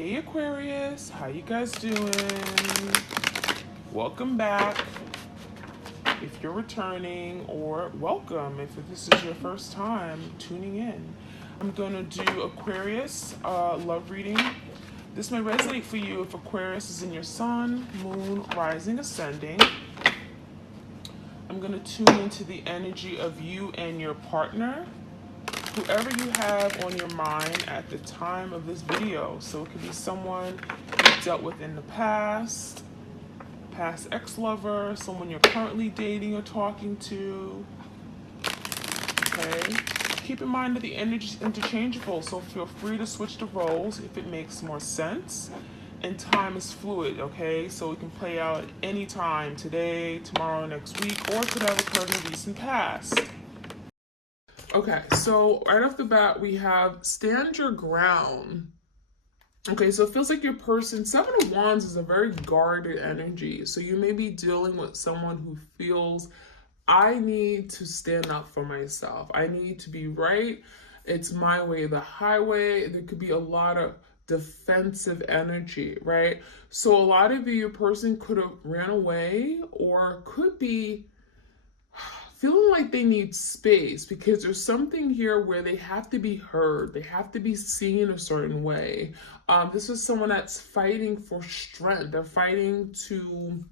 Hey Aquarius, how you guys doing? Welcome back. If you're returning, or welcome if this is your first time tuning in. I'm gonna do Aquarius love reading. This may resonate for you if Aquarius is in your sun, moon, rising, ascending. I'm gonna tune into the energy of you and your partner, whoever you have on your mind at the time of this video. So it could be someone you dealt with in the past ex-lover, someone you're currently dating or talking to. Okay. Keep in mind that the energy is interchangeable, so feel free to switch the roles if it makes more sense. And time is fluid, okay? So it can play out any time, today, tomorrow, next week, or could have occurred in the recent past. Okay, so right off the bat, we have stand your ground. Okay, so it feels like your person, Seven of Wands is a very guarded energy. So you may be dealing with someone who feels, I need to stand up for myself. I need to be right. It's my way, the highway. There could be a lot of defensive energy, right? So a lot of you, your person could have ran away or could be feeling like they need space because there's something here where they have to be heard. They have to be seen a certain way. This is someone that's fighting for strength. They're fighting to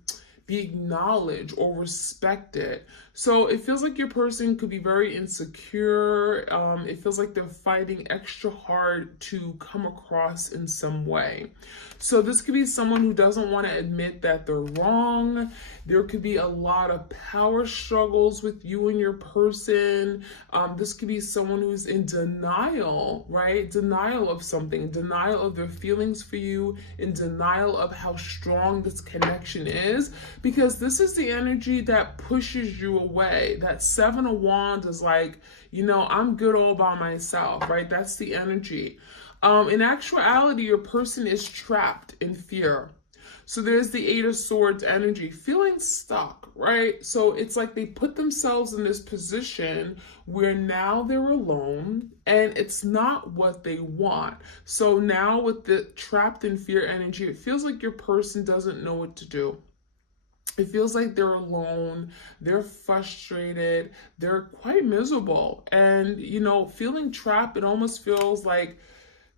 be acknowledged or respected. So it feels like your person could be very insecure. It feels like they're fighting extra hard to come across in some way. So this could be someone who doesn't want to admit that they're wrong. There could be a lot of power struggles with you and your person. This could be someone who's in denial, right? Denial of something, denial of their feelings for you, in denial of how strong this connection is, because this is the energy that pushes you away. That Seven of Wands is like, I'm good all by myself, right? That's the energy. In actuality, your person is trapped in fear. So there's the Eight of Swords energy, feeling stuck, right? So it's like they put themselves in this position where now they're alone and it's not what they want. So now with the trapped in fear energy, it feels like your person doesn't know what to do. It feels like they're alone, they're frustrated, they're quite miserable. And, feeling trapped, it almost feels like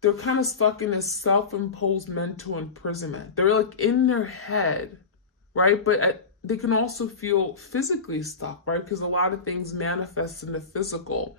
they're kind of stuck in this self-imposed mental imprisonment. They're like in their head, right? But they can also feel physically stuck, right? Because a lot of things manifest in the physical.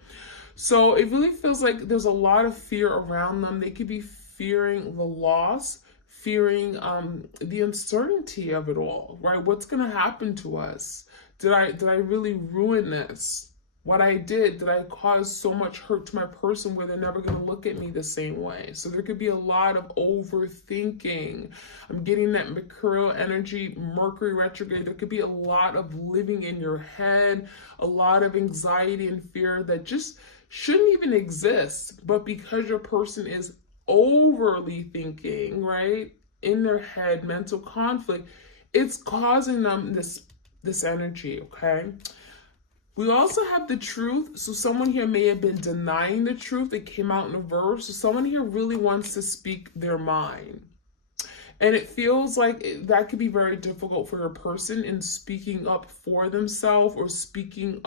So it really feels like there's a lot of fear around them. They could be fearing the loss, fearing the uncertainty of it all, right? What's going to happen to us? Did I really ruin this? What I did I cause so much hurt to my person where they're never going to look at me the same way? So there could be a lot of overthinking. I'm getting that Mercurial energy, Mercury retrograde. There could be a lot of living in your head, a lot of anxiety and fear that just shouldn't even exist. But because your person is overly thinking, right, in their head, mental conflict, it's causing them this energy, okay? We also have the truth. So someone here may have been denying the truth. It came out in a verse. So someone here really wants to speak their mind. And it feels like that could be very difficult for a person in speaking up for themselves or speaking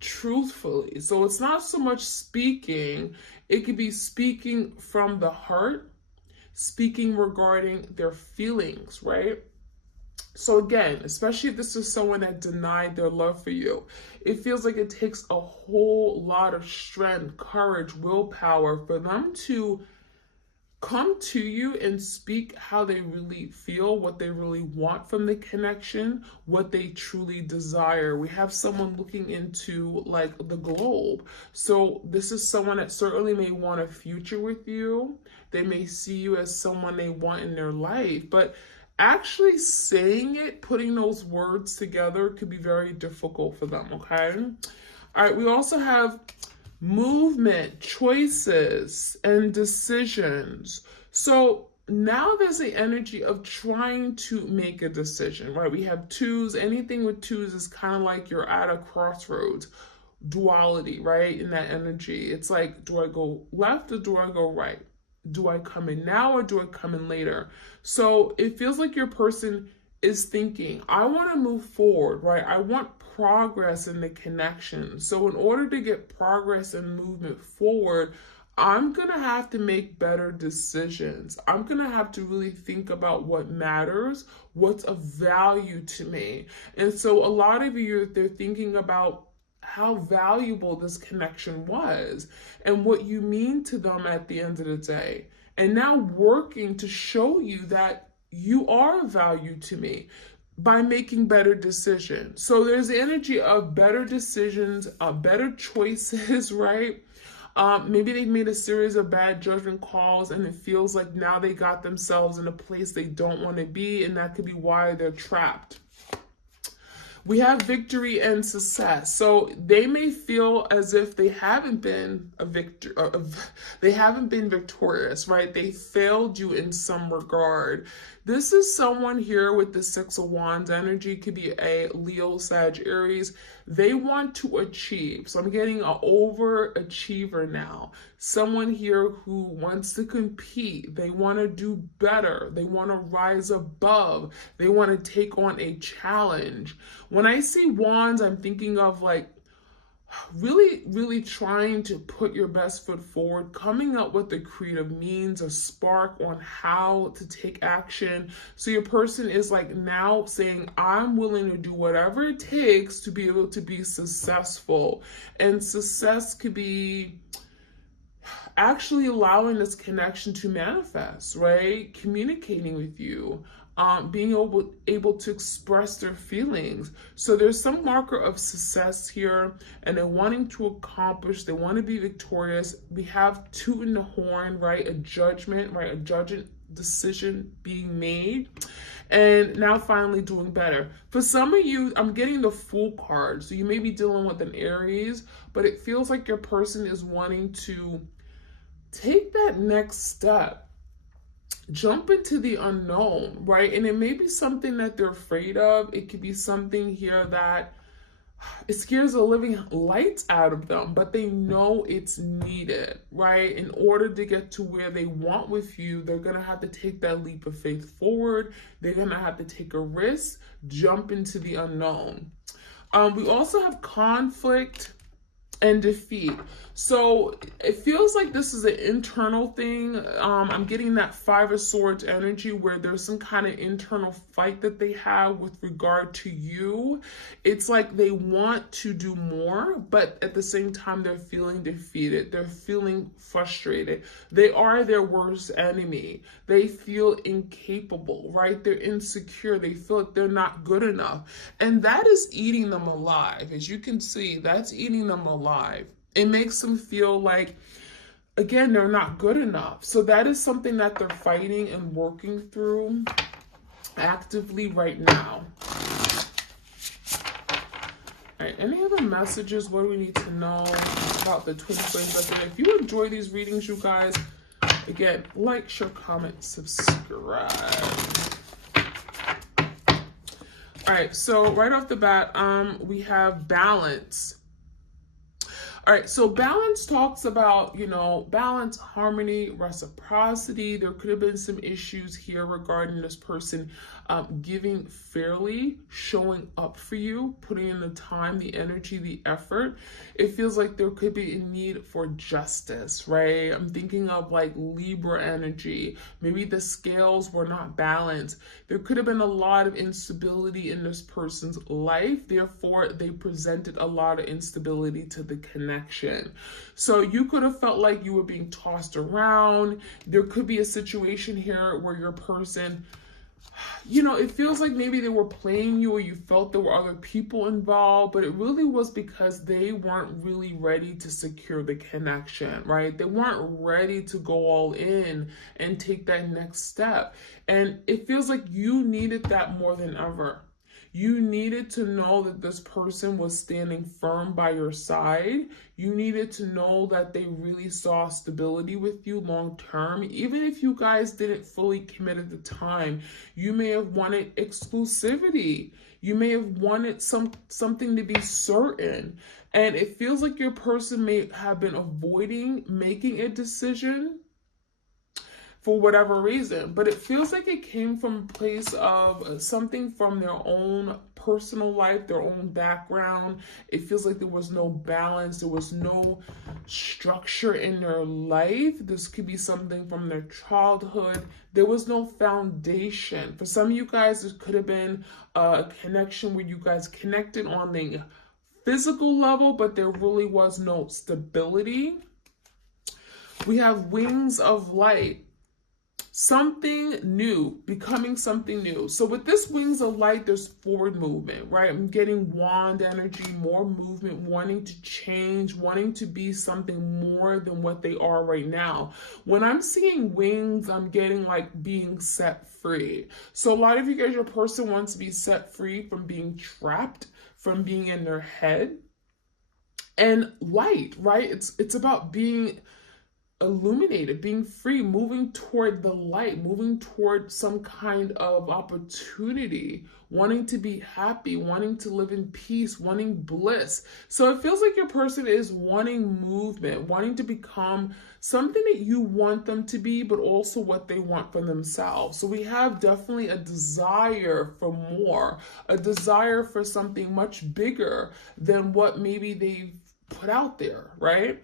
truthfully. So it's not so much speaking. It could be speaking from the heart, speaking regarding their feelings, right? So again, especially if this is someone that denied their love for you, it feels like it takes a whole lot of strength, courage, willpower for them to come to you and speak how they really feel, what they really want from the connection, what they truly desire. We have someone looking into like the globe. So this is someone that certainly may want a future with you. They may see you as someone they want in their life, but actually saying it, putting those words together could be very difficult for them, okay? All right, we also have movement, choices, and decisions. So now there's the energy of trying to make a decision, right? We have twos. Anything with twos is kind of like you're at a crossroads, duality, right? In that energy. It's like, do I go left or do I go right? do I come in now or do I come in later? So it feels like your person is thinking, I want to move forward, right? I want progress in the connection. So in order to get progress and movement forward, I'm going to have to make better decisions. I'm going to have to really think about what matters, what's of value to me. And so a lot of you, they're thinking about how valuable this connection was and what you mean to them at the end of the day. And now working to show you that you are of value to me by making better decisions. So there's the energy of better decisions, better choices, right? Maybe they made a series of bad judgment calls and it feels like now they got themselves in a place they don't want to be, and that could be why they're trapped. We have victory and success. So they may feel as if they haven't been they haven't been victorious, right? They failed you in some regard. This is someone here with the Six of Wands energy, could be a Leo, Sag, Aries. They want to achieve. So I'm getting an overachiever now. Someone here who wants to compete. They want to do better. They want to rise above. They want to take on a challenge. When I see wands, I'm thinking of like really trying to put your best foot forward, coming up with a creative means, a spark on how to take action. So your person is like now saying, I'm willing to do whatever it takes to be able to be successful. And success could be actually allowing this connection to manifest, right? Communicating with you, being able to express their feelings. So there's some marker of success here, and they're wanting to accomplish, they want to be victorious. We have two in the horn, right? A judgment, right? A judgment decision being made, and now finally doing better. For some of you, I'm getting the Fool card. So you may be dealing with an Aries, but it feels like your person is wanting to take that next step, jump into the unknown, right? And it may be something that they're afraid of. It could be something here that it scares the living lights out of them, but they know it's needed, right? In order to get to where they want with you, they're going to have to take that leap of faith forward. They're going to have to take a risk, jump into the unknown. We also have conflict and defeat. So it feels like this is an internal thing. I'm getting that Five of Swords energy where there's some kind of internal fight that they have with regard to you. It's like they want to do more, but at the same time, they're feeling defeated. They're feeling frustrated. They are their worst enemy. They feel incapable, right? They're insecure. They feel like they're not good enough. And that is eating them alive. As you can see, that's eating them alive. It makes them feel like, again, they're not good enough. So that is something that they're fighting and working through actively right now. All right, any other messages? What do we need to know about the twin flames? If you enjoy these readings, you guys, again, like, share, comment, subscribe. All right, so right off the bat, we have balance. All right, so balance talks about, balance, harmony, reciprocity. There could have been some issues here regarding this person giving fairly, showing up for you, putting in the time, the energy, the effort. It feels like there could be a need for justice, right? I'm thinking of like Libra energy. Maybe the scales were not balanced. There could have been a lot of instability in this person's life. Therefore, they presented a lot of instability to the connection. So you could have felt like you were being tossed around. There could be a situation here where your person, it feels like maybe they were playing you, or you felt there were other people involved, but it really was because they weren't really ready to secure the connection, right? They weren't ready to go all in and take that next step. And it feels like you needed that more than ever. You needed to know that this person was standing firm by your side. You needed to know that they really saw stability with you long term. Even if you guys didn't fully commit at the time, you may have wanted exclusivity. You may have wanted something to be certain. And it feels like your person may have been avoiding making a decision for whatever reason. But it feels like it came from a place of something from their own personal life, their own background. It feels like there was no balance, there was no structure in their life. This could be something from their childhood. There was no foundation. For some of you guys, it could have been a connection where you guys connected on the physical level, but there really was no stability. We have wings of light, something new, becoming something new. So with this wings of light, there's forward movement, right? I'm getting wand energy, more movement, wanting to change, wanting to be something more than what they are right now. When I'm seeing wings, I'm getting like being set free. So a lot of you guys, your person wants to be set free from being trapped, from being in their head. And light, right? It's about being illuminated, being free, moving toward the light, moving toward some kind of opportunity, wanting to be happy, wanting to live in peace, wanting bliss. So it feels like your person is wanting movement, wanting to become something that you want them to be, but also what they want for themselves. So we have definitely a desire for more, a desire for something much bigger than what maybe they've put out there, right?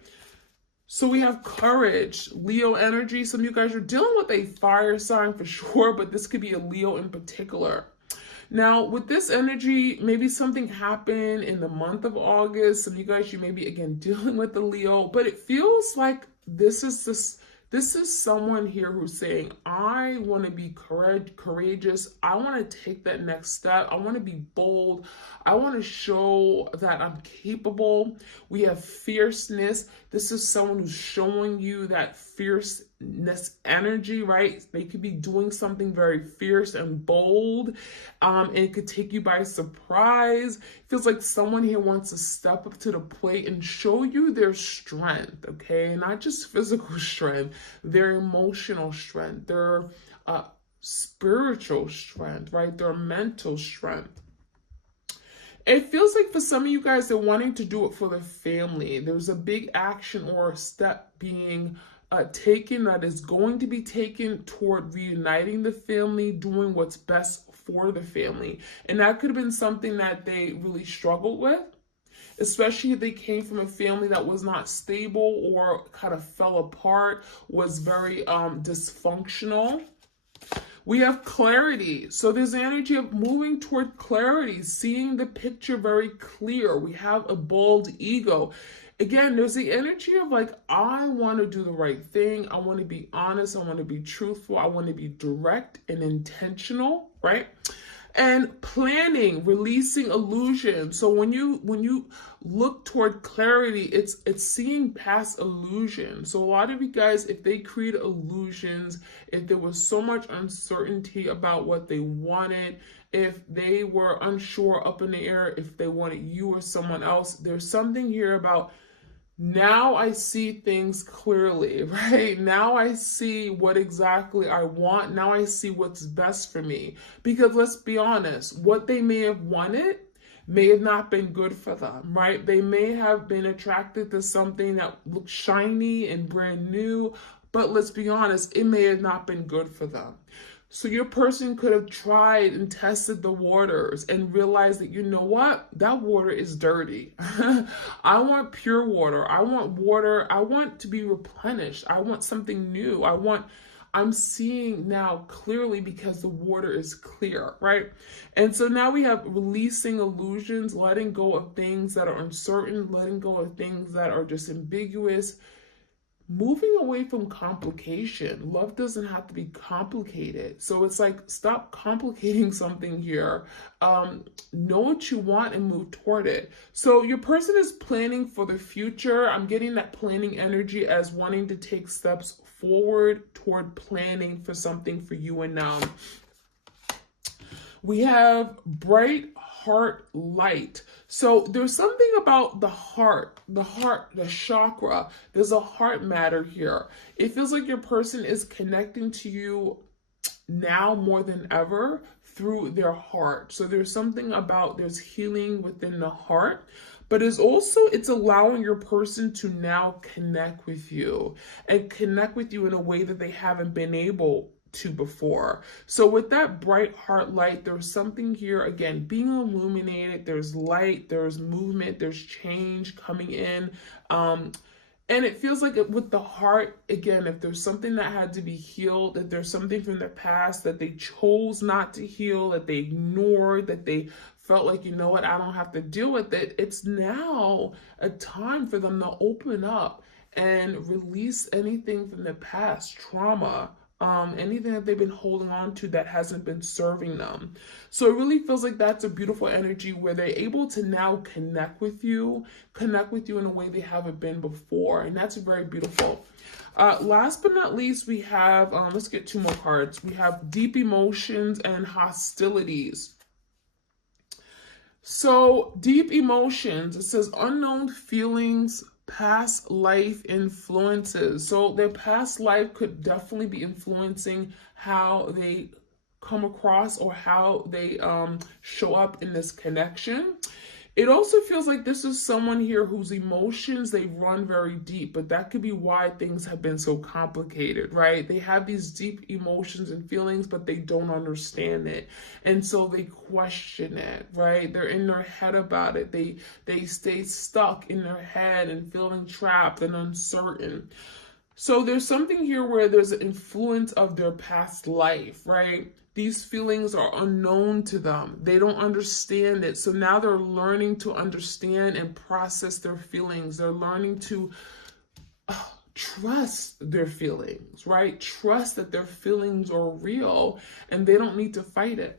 So we have courage, Leo energy. Some of you guys are dealing with a fire sign for sure, but this could be a Leo in particular. Now, with this energy, maybe something happened in the month of August. Some of you guys, you may be, again, dealing with the Leo, but it feels like this is someone here who's saying, I want to be courageous. I want to take that next step. I want to be bold. I want to show that I'm capable. We have fierceness. This is someone who's showing you that fierceness energy, right? They could be doing something very fierce and bold, and it could take you by surprise. It feels like someone here wants to step up to the plate and show you their strength, okay? Not just physical strength, their emotional strength, their spiritual strength, right? Their mental strength. It feels like for some of you guys, they're wanting to do it for their family. There's a big action or a step being taken that is going to be taken toward reuniting the family, doing what's best for the family. And that could have been something that they really struggled with, especially if they came from a family that was not stable or kind of fell apart, was very dysfunctional. We have clarity. So there's the energy of moving toward clarity, seeing the picture very clear. We have a bold ego. Again, there's the energy of like, I want to do the right thing. I want to be honest. I want to be truthful. I want to be direct and intentional, right? And planning, releasing illusion. So when you look toward clarity, it's seeing past illusion. So a lot of you guys, if they create illusions, if there was so much uncertainty about what they wanted, if they were unsure, up in the air, if they wanted you or someone else, there's something here about, now I see things clearly, right? Now I see what exactly I want. Now I see what's best for me. Because let's be honest, what they may have wanted may have not been good for them, right? They may have been attracted to something that looked shiny and brand new, but let's be honest, it may have not been good for them. So your person could have tried and tested the waters and realized that, you know what, that water is dirty. I want pure water. I want water. I want to be replenished. I want something new. I'm seeing now clearly because the water is clear, right? And so now we have releasing illusions, letting go of things that are uncertain, letting go of things that are just ambiguous, moving away from complication. Love doesn't have to be complicated. So it's like, stop complicating something here. Know what you want and move toward it. So your person is planning for the future. I'm getting that planning energy as wanting to take steps forward toward planning for something for you and them. We have bright heart light. So there's something about the heart, the chakra. There's a heart matter here. It feels like your person is connecting to you now more than ever through their heart. So there's something about, there's healing within the heart, but it's allowing your person to now connect with you and connect with you in a way that they haven't been able to before. So with that bright heart light, there's something here, again, being illuminated. There's light, there's movement, there's change coming in. And it feels like with the heart, again, if there's something that had to be healed, if there's something from the past that they chose not to heal, that they ignored, that they felt like, you know what, I don't have to deal with it, it's now a time for them to open up and release anything from the past, trauma, anything that they've been holding on to that hasn't been serving them. So it really feels like that's a beautiful energy where they're able to now connect with you in a way they haven't been before. And that's very beautiful. Last but not least, we have, let's get 2 more cards. We have deep emotions and hostilities. So deep emotions, it says unknown feelings, past life influences. So their past life could definitely be influencing how they come across or how they show up in this connection. It also feels like this is someone here whose emotions, they run very deep, but that could be why things have been so complicated, right? They have these deep emotions and feelings, but they don't understand it. And so they question it, right? They're in their head about it. They stay stuck in their head and feeling trapped and uncertain. So there's something here where there's an influence of their past life, right? These feelings are unknown to them. They don't understand it. So now they're learning to understand and process their feelings. They're learning to trust their feelings, right? Trust that their feelings are real and they don't need to fight it.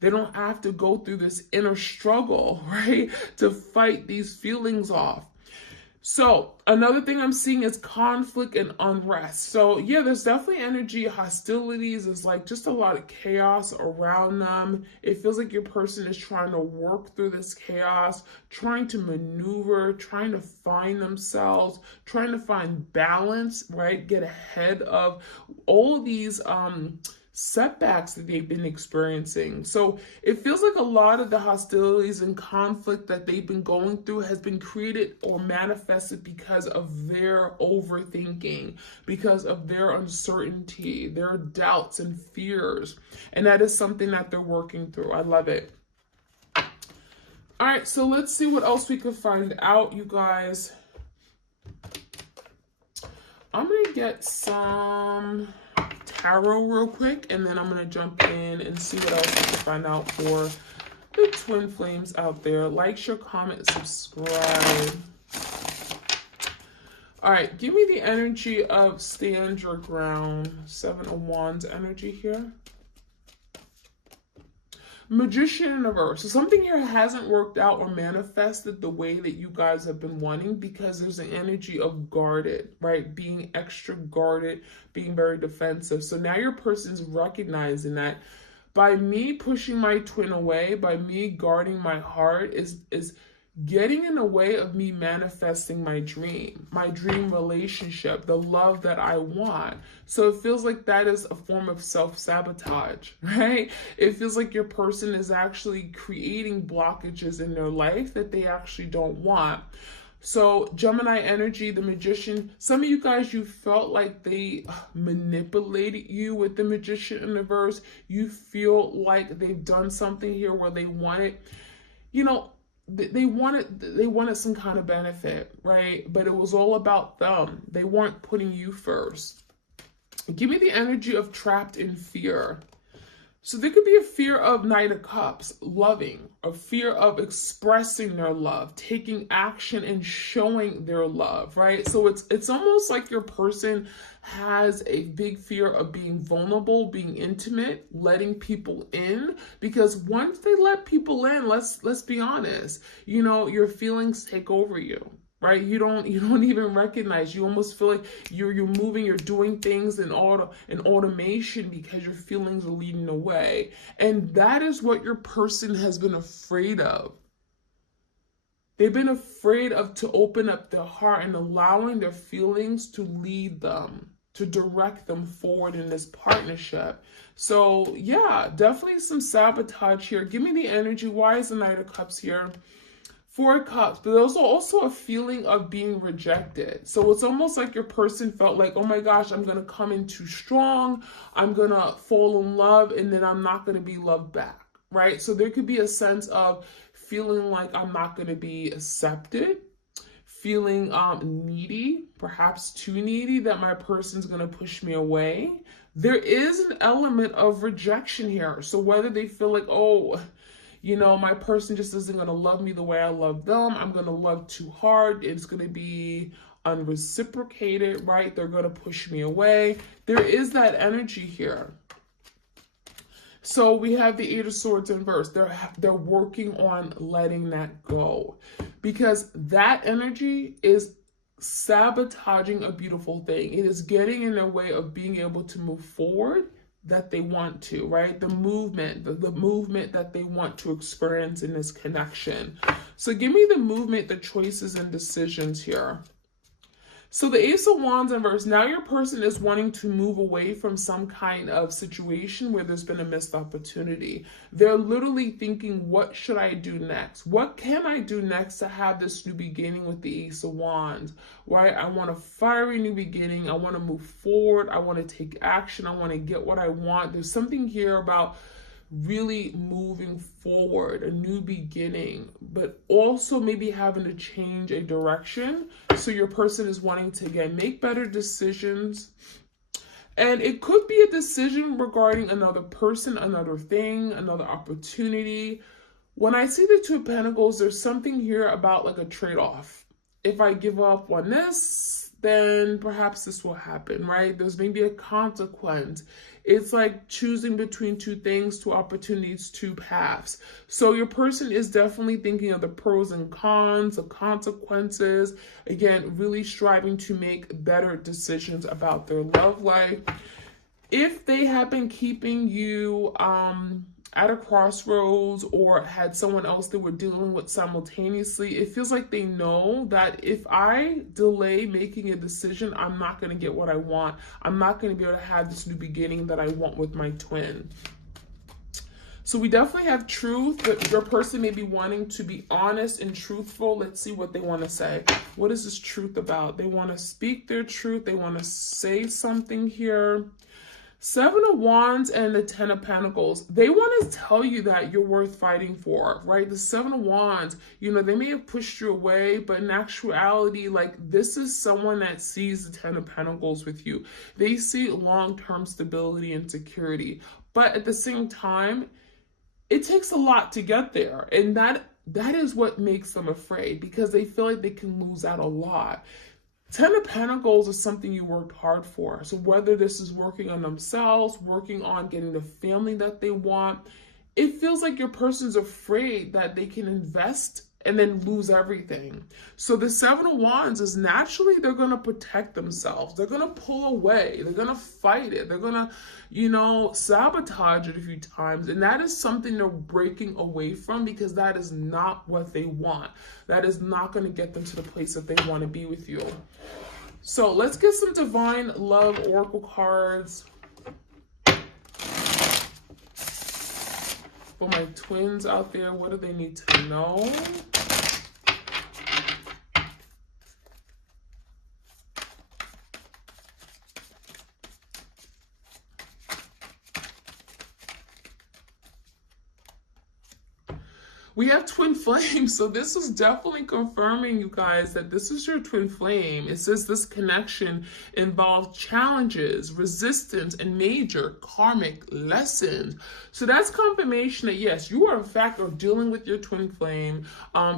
They don't have to go through this inner struggle, right? To fight these feelings off. So another thing I'm seeing is conflict and unrest. So yeah, there's definitely energy, hostilities. It's like just a lot of chaos around them. It feels like your person is trying to work through this chaos, trying to maneuver, trying to find themselves, trying to find balance, right? Get ahead of all of these setbacks that they've been experiencing. So it feels like a lot of the hostilities and conflict that they've been going through has been created or manifested because of their overthinking, because of their uncertainty, their doubts and fears. And that is something that they're working through. I love it. All right, so let's see what else we could find out, you guys. I'm going to get some tarot real quick, and then I'm going to jump in and see what else we can find out for the twin flames out there. Like, share, comment, subscribe. All right, give me the energy of stand your ground. 7 of Wands energy here. Magician in reverse. So something here hasn't worked out or manifested the way that you guys have been wanting because there's an energy of guarded, right? Being extra guarded, being very defensive. So now your person's recognizing that by me pushing my twin away, by me guarding my heart is getting in the way of me manifesting my dream relationship, the love that I want. So it feels like that is a form of self-sabotage, right? It feels like your person is actually creating blockages in their life that they actually don't want. So Gemini energy, the magician, some of you guys, you felt like they manipulated you with the magician in reverse. You feel like they've done something here where they wanted, you know, they wanted some kind of benefit, right? But it was all about them. They weren't putting you first. Give me the energy of trapped in fear. So there could be a fear of Knight of Cups, loving, a fear of expressing their love, taking action and showing their love, right? So it's almost like your person has a big fear of being vulnerable, being intimate, letting people in, because once they let people in, let's be honest, you know, your feelings take over you. Right? You don't even recognize. You almost feel like you're moving, you're doing things in automation because your feelings are leading the way. And that is what your person has been afraid of. They've been afraid of to open up their heart and allowing their feelings to lead them, to direct them forward in this partnership. So yeah, definitely some sabotage here. Give me the energy. Why is the Knight of Cups here? Four Cups, but there's also a feeling of being rejected. So it's almost like your person felt like, oh my gosh, I'm going to come in too strong. I'm going to fall in love and then I'm not going to be loved back, right? So there could be a sense of feeling like I'm not going to be accepted, feeling needy, perhaps too needy, that my person's going to push me away. There is an element of rejection here. So whether they feel like, oh, you know, my person just isn't going to love me the way I love them. I'm going to love too hard. It's going to be unreciprocated, right? They're going to push me away. There is that energy here. So we have the Eight of Swords in reverse. They're working on letting that go, because that energy is sabotaging a beautiful thing. It is getting in their way of being able to move forward that they want to, right? The movement that they want to experience in this connection. So give me the movement, the choices and decisions here. So the Ace of Wands in reverse, now your person is wanting to move away from some kind of situation where there's been a missed opportunity. They're literally thinking, what should I do next? What can I do next to have this new beginning with the Ace of Wands, right? I want a fiery new beginning. I want to move forward. I want to take action. I want to get what I want. There's something here about really moving forward, a new beginning, but also maybe having to change a direction. So your person is wanting to, again, make better decisions. And it could be a decision regarding another person, another thing, another opportunity. When I see the Two of Pentacles, there's something here about like a trade-off. If I give up on this, then perhaps this will happen, right? There's maybe a consequence. It's like choosing between two things, two opportunities, two paths. So your person is definitely thinking of the pros and cons, the consequences. Again, really striving to make better decisions about their love life. If they have been keeping you at a crossroads or had someone else they were dealing with simultaneously, it feels like they know that if I delay making a decision, I'm not going to get what I want. I'm not going to be able to have this new beginning that I want with my twin. So we definitely have truth, that your person may be wanting to be honest and truthful. Let's see what they want to say. What is this truth about? They want to speak their truth. They want to say something here. Seven of Wands and the Ten of Pentacles, they want to tell you that you're worth fighting for, right? The Seven of Wands, you know, they may have pushed you away, but in actuality, like, this is someone that sees the Ten of Pentacles with you. They see long-term stability and security, but at the same time, it takes a lot to get there. And that is what makes them afraid, because they feel like they can lose out a lot. Ten of Pentacles is something you worked hard for. So whether this is working on themselves, working on getting the family that they want, it feels like your person's afraid that they can invest and then lose everything. So the Seven of Wands is naturally they're going to protect themselves. They're going to pull away. They're going to fight it. They're going to, you know, sabotage it a few times. And that is something they're breaking away from, because that is not what they want. That is not going to get them to the place that they want to be with you. So let's get some Divine Love Oracle cards for my twins out there. What do they need to know? We have twin flame, so this is definitely confirming, you guys, that this is your twin flame. It says this connection involved challenges, resistance, and major karmic lessons. So that's confirmation that yes, you are in fact are dealing with your twin flame.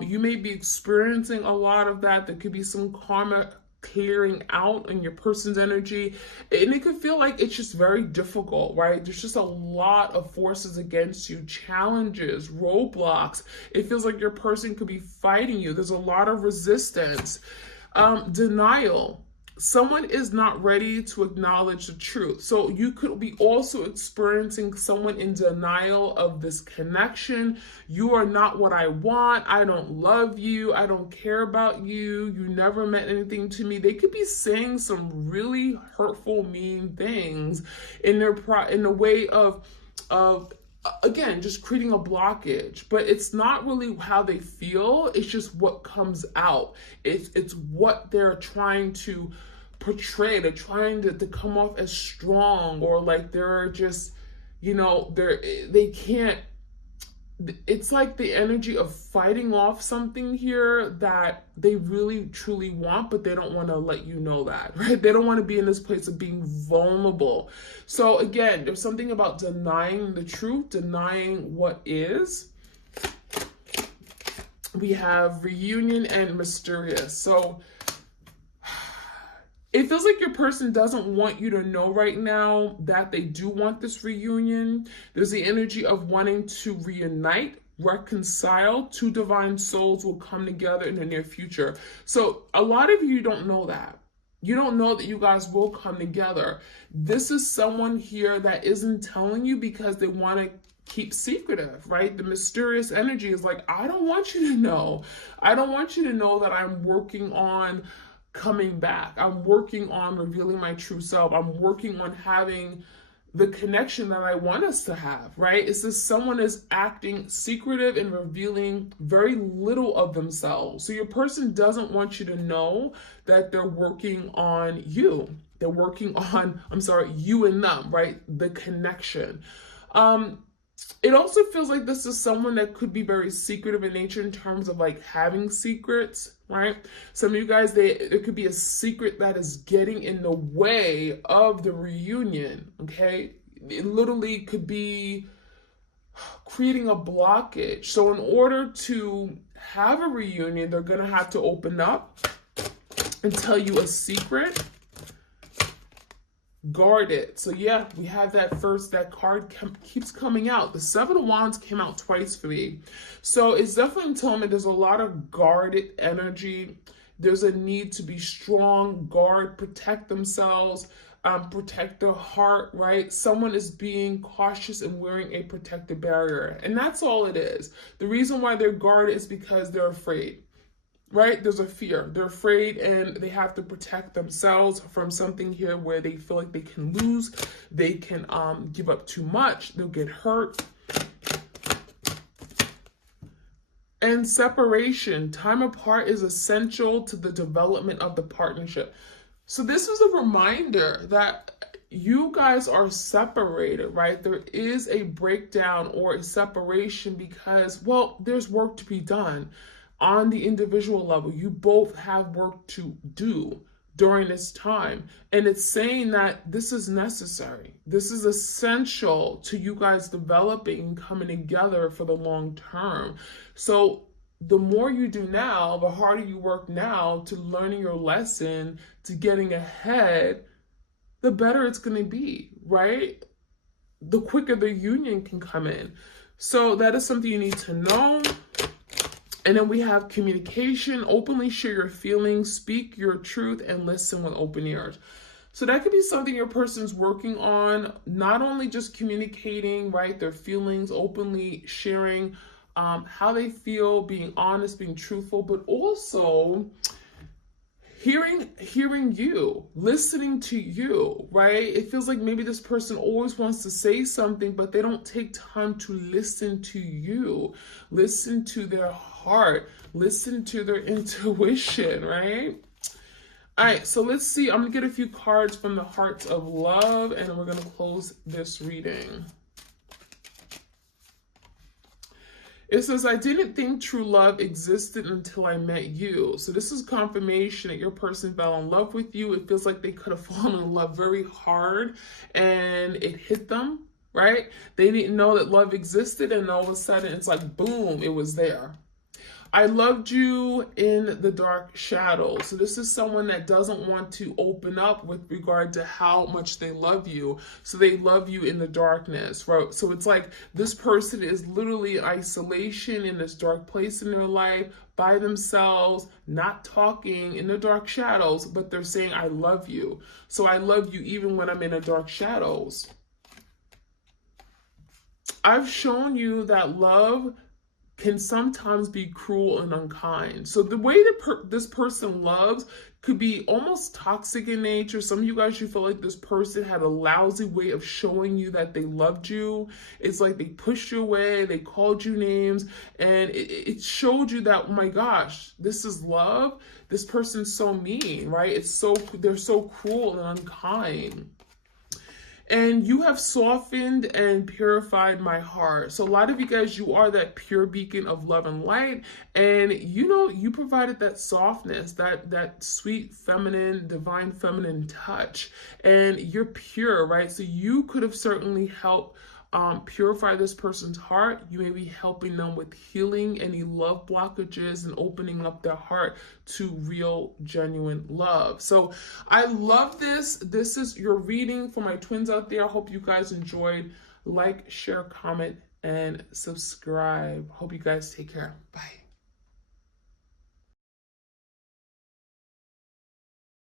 You may be experiencing a lot of that. There could be some karma clearing out in your person's energy, and it could feel like it's just very difficult, right? There's just a lot of forces against you, challenges, roadblocks. It feels like your person could be fighting you. There's a lot of resistance, denial. Someone is not ready to acknowledge the truth. So you could be also experiencing someone in denial of this connection. You are not what I want. I don't love you. I don't care about you. You never meant anything to me. They could be saying some really hurtful, mean things in the way of again, just creating a blockage, but it's not really how they feel. It's just what comes out. It's what they're trying to portray. They're trying to come off as strong, or like they're just, they can't, it's like the energy of fighting off something here that they really truly want, but they don't want to let you know that, right? They don't want to be in this place of being vulnerable. So again, there's something about denying the truth, denying what is. We have reunion and mysterious. So it feels like your person doesn't want you to know right now that they do want this reunion. There's the energy of wanting to reunite, reconcile. Two divine souls will come together in the near future. So a lot of you don't know that. You don't know that you guys will come together. This is someone here that isn't telling you because they want to keep secretive, right? The mysterious energy is like, I don't want you to know. I don't want you to know that I'm working on coming back. I'm working on revealing my true self. I'm working on having the connection that I want us to have, right? It's just someone is acting secretive and revealing very little of themselves. So your person doesn't want you to know that they're working on you. They're working on, you and them, right? The connection. It also feels like this is someone that could be very secretive in nature in terms of like having secrets, right? Some of you guys, there could be a secret that is getting in the way of the reunion, okay? It literally could be creating a blockage. So in order to have a reunion, they're going to have to open up and tell you a secret. Guard it. So yeah, we have that card keeps coming out. The Seven of Wands came out twice for me. So it's definitely telling me there's a lot of guarded energy. There's a need to be strong, guard, protect themselves, protect their heart, right? Someone is being cautious and wearing a protective barrier. And that's all it is. The reason why they're guarded is because they're afraid. Right? There's a fear. They're afraid and they have to protect themselves from something here where they feel like they can lose. They can give up too much. They'll get hurt. And separation. Time apart is essential to the development of the partnership. So this is a reminder that you guys are separated, right? There is a breakdown or a separation because, well, there's work to be done. On the individual level, you both have work to do during this time. And it's saying that this is necessary. This is essential to you guys developing and coming together for the long term. So the more you do now, the harder you work now to learning your lesson, to getting ahead, the better it's going to be, right? The quicker the union can come in. So that is something you need to know. And then we have communication, openly share your feelings, speak your truth, and listen with open ears. So that could be something your person's working on, not only just communicating, right, their feelings, openly sharing how they feel, being honest, being truthful, but also hearing you, listening to you, right? It feels like maybe this person always wants to say something, but they don't take time to listen to you, listen to their heart, listen to their intuition, right? All right, so let's see. I'm gonna get a few cards from the Hearts of Love, and we're gonna close this reading. It says, I didn't think true love existed until I met you. So this is confirmation that your person fell in love with you. It feels like they could have fallen in love very hard and it hit them, right? They didn't know that love existed, and all of a sudden it's like, boom, it was there. I loved you in the dark shadows. So this is someone that doesn't want to open up with regard to how much they love you. So they love you in the darkness, right? So it's like this person is literally in isolation in this dark place in their life, by themselves, not talking in the dark shadows, but they're saying, I love you. So I love you even when I'm in the dark shadows. I've shown you that love can sometimes be cruel and unkind. So the way that this person loves could be almost toxic in nature. Some of you guys, you feel like this person had a lousy way of showing you that they loved you. It's like they pushed you away, they called you names, and it showed you that, oh my gosh, this is love. This person's so mean, right? They're so cruel and unkind. And you have softened and purified my heart. So a lot of you guys, you are that pure beacon of love and light. And you know, you provided that softness, that sweet feminine, divine feminine touch. And you're pure, right? So you could have certainly helped purify this person's heart. You may be helping them with healing any love blockages and opening up their heart to real, genuine love. So I love this. This is your reading for my twins out there. I hope you guys enjoyed. Like, share, comment, and subscribe. Hope you guys take care. Bye.